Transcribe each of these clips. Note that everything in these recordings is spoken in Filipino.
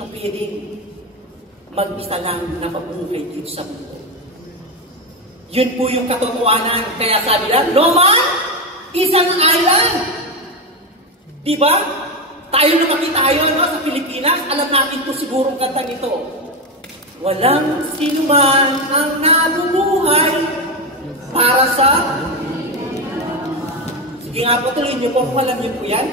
ka pwedeng mag-isa lang na mabuhay dito sa mundo. Yun po yung katotohanan. Kaya sabi lang, no man, isang island. Diba? Tayo na makitayo no, sa Pilipinas, alam natin po sigurong kanta nito. Walang sino man ang nabubuhay para sa... Sige nga po, tuloy niyo po kung alam niyo po yan.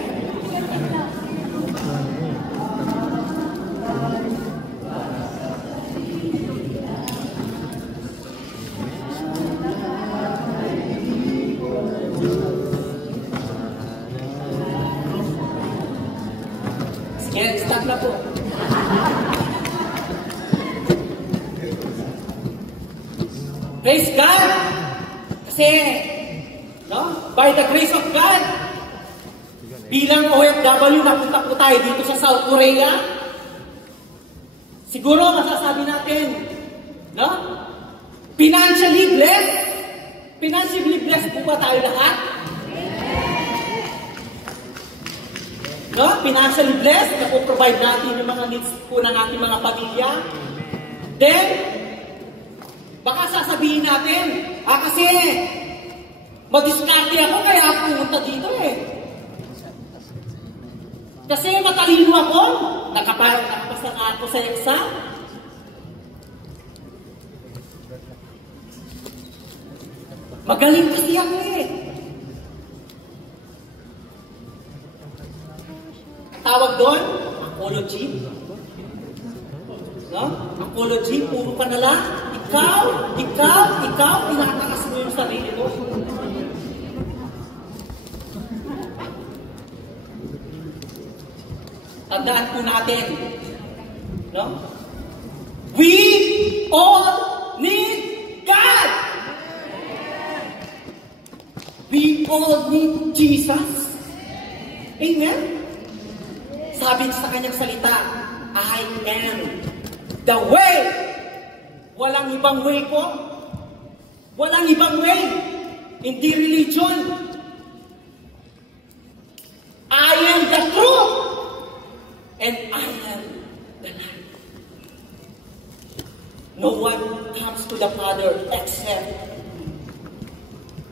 Sige, stop na po. Praise God! Kasi, no? By the grace of God, bilang OFW, napunta po tayo dito sa South Korea. Siguro masasabi natin, no? Financially blessed. Financially blessed po ba tayo lahat? No? Financially blessed, na po provide natin yung mga needs po ng ating mga pamilya. Then, baka sasabihin natin, kasi mag-diskarte ako kaya ako pumunta dito eh. Kasi matalino ako, nakapasa nga ako sa exam. Magaling kasi ako eh. Tawag doon, apology. No? Apology, puro ka na lang. Ikaw, tinatakas mo yung sarili mo. Tandaan po natin, no? We all need God! We all need Jesus. Amen? Sabi sa kanyang salita, I am the way. Walang ibang way po. Walang ibang way. Hindi religion. I am the truth. And I am the life. No one comes to the Father except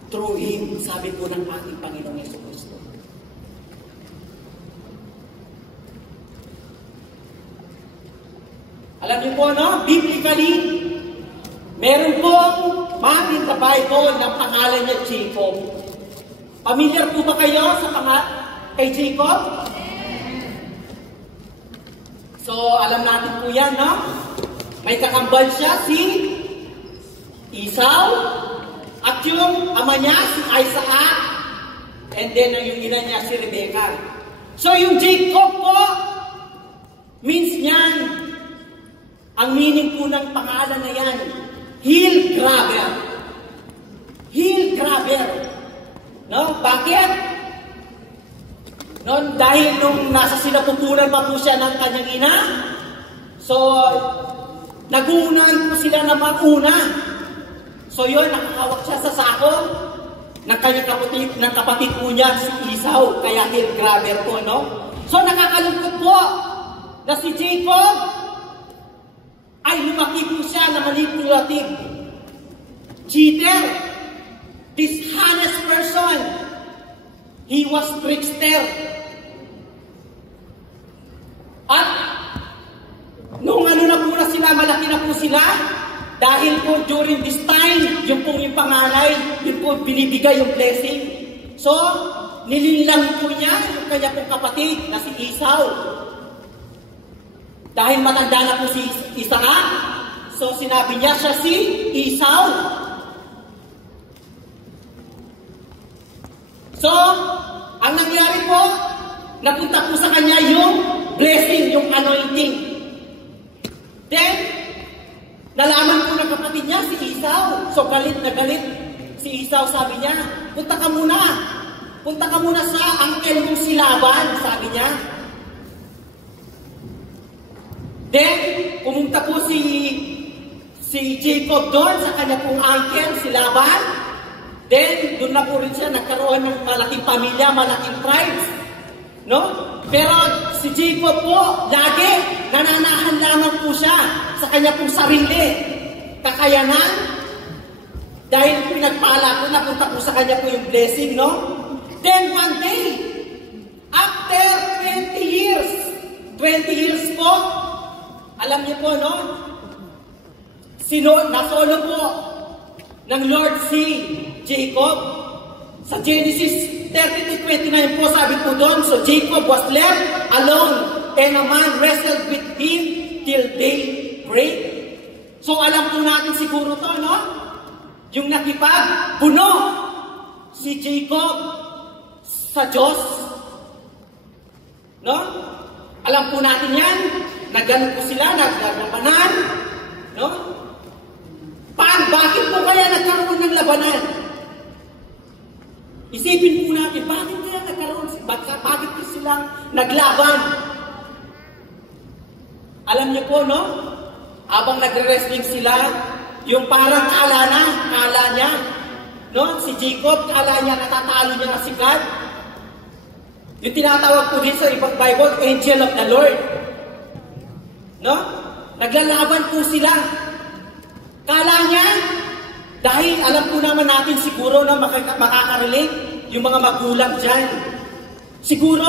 through Him. Sabi po ng ating Panginoong Jesucristo. Alam niyo po, no? Biblically, meron pong man in the Bible ng pangalan niya Jacob. Familiar po ba kayo sa kay Jacob? So, alam natin po yan, no? May kakambal siya, si Esau, at yung ama niya, si Isaac, and then yung ina niya, si Rebecca. So, yung Jacob po, means niyan, ang meaning po ng pangalan na yan, heel grabber. Heel grabber. No? Bakit? No? Dahil nung nasa sinapupunan pa po siya ng kanyang ina, so, nagunan po sila na mag-una. So yun, nakakawak siya sa sako ng kanyang kapatid po niya, si Esau, kaya heel grabber po, no? So, nakakalungkot po na si Jacob ay lumaki po siya na manipulative, cheater, dishonest person. He was trickster. At nung na po na sila, malaki na po sila, dahil po during this time, yung pong yung panganay, yun po binibigay yung blessing. So, nilinlang po niya yung kanya pong kapatid na si Esau. Dahil matanda na po si Isaac, so sinabi niya siya si Esau. So, ang nangyari po, napunta po sa kanya yung blessing, yung anointing. Then, nalaman po ng kapatid niya si Esau. So, galit na galit si Esau. Sabi niya, punta ka muna. Punta ka muna sa uncle mong si Laban, sabi niya. Then, pumunta po si Jacob doon sa kanya pong uncle, si Laban. Then, doon na po rin siya nagkaroon ng malaking pamilya, malaking tribes. No? Pero Si Jacob po, lagi, nananahan lamang po siya sa kanya pong sarili. Kakayanan, dahil pinagpala po, napunta po sa kanya po yung blessing, no? Then one day, after 20 years po, alam niyo po, no? Nasolo po ng Lord si Jacob. Sa Genesis 30-29 po, sabi po doon, so Jacob was left alone, and a man wrestled with him till daybreak. So alam po natin siguro to, no? Yung nakipagbuno si Jacob sa Diyos. No? Alam po natin yan. Nagano po sila, naglabanan. No? Bakit po kaya nagkaroon ng labanan? Isipin po natin, bakit kaya nagkaroon? Bakit po silang naglaban? Alam niyo po, no? Habang nagre-wrestling sila, yung parang kala niya, no? Si Jacob, kala niya natatalo niya si God. Yung tinatawag po din sa ibang Bible, angel of the Lord. No? Naglalaban po sila. Kala niya, dahil alam po naman natin siguro na makaka-relate yung mga magulang dyan. Siguro,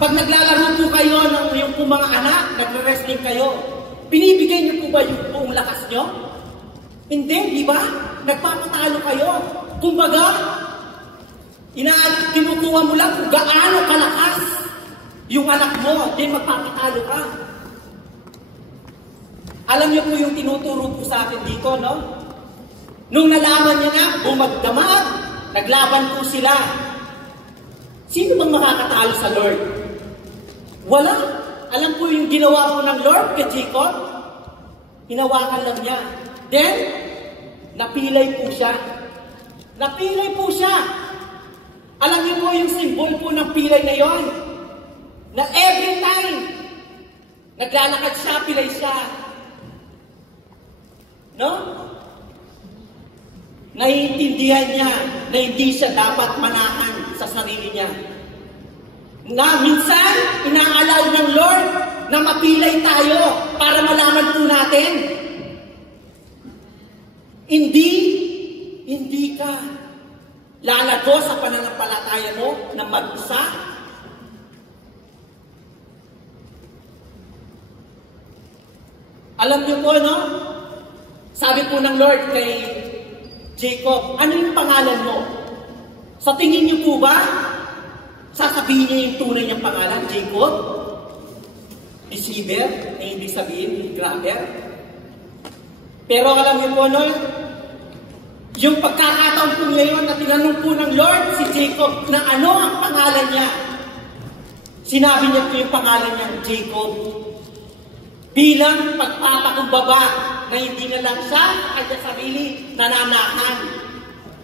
pag naglalaro po kayo ng yung po mga anak, nagre-wrestling kayo, binibigay niyo po ba yung buong lakas niyo? Hindi, di ba? Nagpapatalo kayo. Kumbaga, kinukuha mo lang kung gaano kalakas yung anak mo, then magpapatalo ka. Alam niyo po yung tinuturo po sa atin dito, no? Nung nalaman niya na, bumagdamag, naglaban po sila. Sino bang makakatalo sa Lord? Wala. Alam po yung ginawa po ng Lord kay Jacob? Hinawakan lang niya. Then, napilay po siya. Napilay po siya. Alam niyo po yung symbol po ng pilay na yon. Na every time, naglalakad siya, pilay siya. No? Naiintindihan niya na hindi siya dapat manahan sa sarili niya. Na minsan, inaalaw ng Lord na mapilay tayo para malaman po natin. Hindi ka lalago sa pananampalataya mo na mag-isa. Alam niyo po, no? Sabi po ng Lord kay Jacob, ano yung pangalan mo? Sa tingin niyo po ba, sasabihin niya yung tunay niyang pangalan, Jacob? Deceiver, na hindi sabihin, grabber. Pero alam niyo po, no? Yung pagkakataon po ngayon na tinanong po ng Lord si Jacob na ano ang pangalan niya. Sinabi niya po yung pangalan niya, Jacob. Bilang pagpapakumbaba na hindi na lang siya kanya sarili nananahan,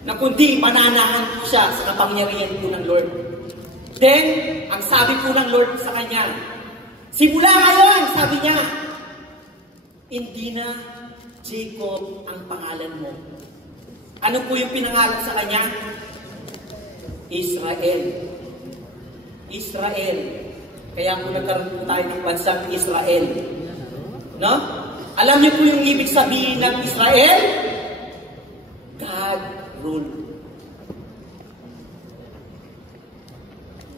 na kundi mananahan po siya sa kapangyarihan po ng Lord. Then, ang sabi po ng Lord sa kanya, simula ngayon, sabi niya, hindi na Jacob ang pangalan mo. Ano po yung pinangalan sa kanya? Israel. Israel. Kaya po nagkaroon po tayo ng bansang Israel. No? Alam niyo po yung ibig sabihin ng Israel? God rule.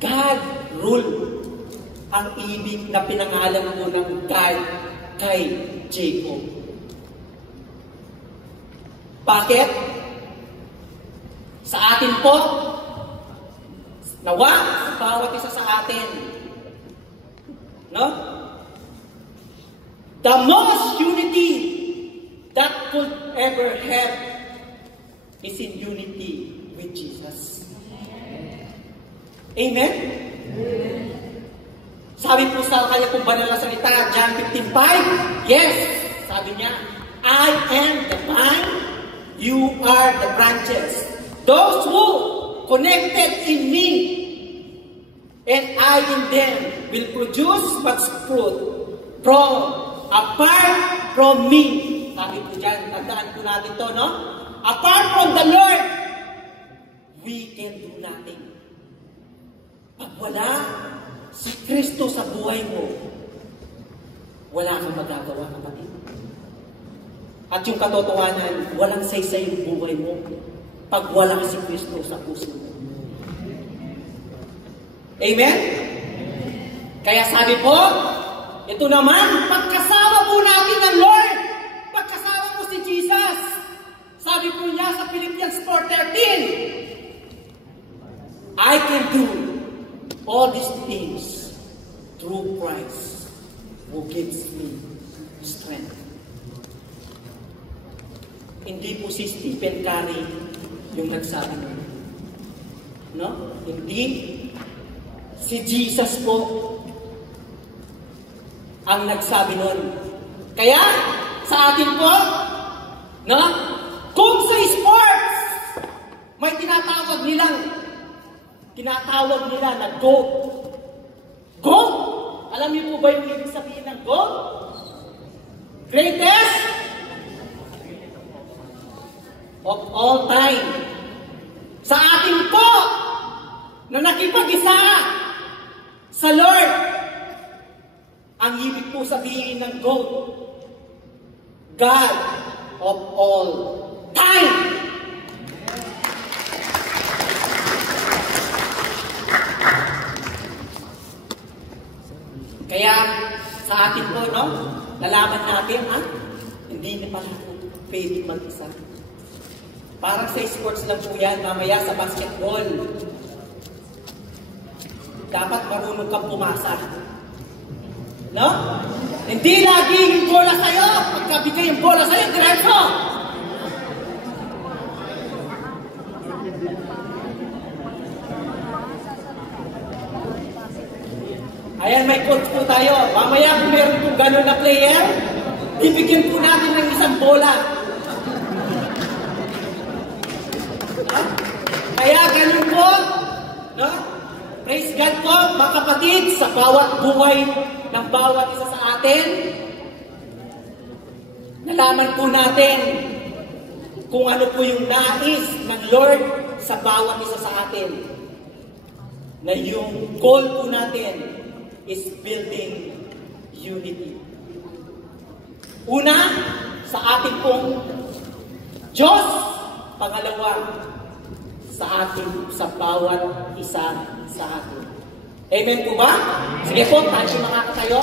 God rule. Ang ibig na pinangalan po ng God kay Jacob. Bakit? Sa atin po, nawa, sa bawat isa sa atin. No? The most unity that could ever have is in unity with Jesus. Amen? Amen. Sabi po sa kanya pong banal na salita, John 15:5, yes, sabi niya, I am the vine, you are the branches. Those who connected in me and I in them will produce much fruit apart from me. Sabi po dyan, tandaan po natin to, no? Apart from the Lord, we can do nothing. Pag wala si Kristo sa buhay mo, wala kang magagawa, kapatid. At yung katotohanan, walang saysay yung buhay mo pag wala si Kristo sa puso mo. Amen? Kaya sabi po, ito naman, pagkasama po natin ng Lord, pagkasama mo si Jesus, sabi po niya sa Philippians 4:13, I can do all these things through Christ who gives me strength. Hindi po si Stephen Curry yung nagsabi nun. No? Hindi. Si Jesus po ang nagsabi nun. Kaya, sa atin po, no? Kung sa sports, may tinatawag nila na GOAT. GOAT? Alam niyo po ba yung ibig sabihin ng GOAT? Greatest of all time. Sa atin po, na nakipag-isa sa Lord, ang ibig po sabihin ng GOAT, God of all time. Kaya sa atin po, no, nalaman natin, hindi na pala pwede mag-isa. Parang sa sports lang po yan, mamaya sa basketball. Dapat marunong kang pumasa. No? Hindi lagi yung bola sa'yo. Pagkabigay yung bola sa'yo, diretso. Ayan, may coach po tayo. Mamaya kung meron po gano'n na player, bibigyan po natin ng isang bola. No? Kaya ganun po, no? Praise God po, mga kapatid, sa bawat buhay ng bawat isa sa atin, nalaman po natin kung ano po yung nais ng Lord sa bawat isa sa atin. Na yung goal po natin is building unity. Una, sa ating pong Diyos. Pangalawa, sa ating, sa bawat isa sa atin. Amen po ba? Sige po, tayo mga katayo.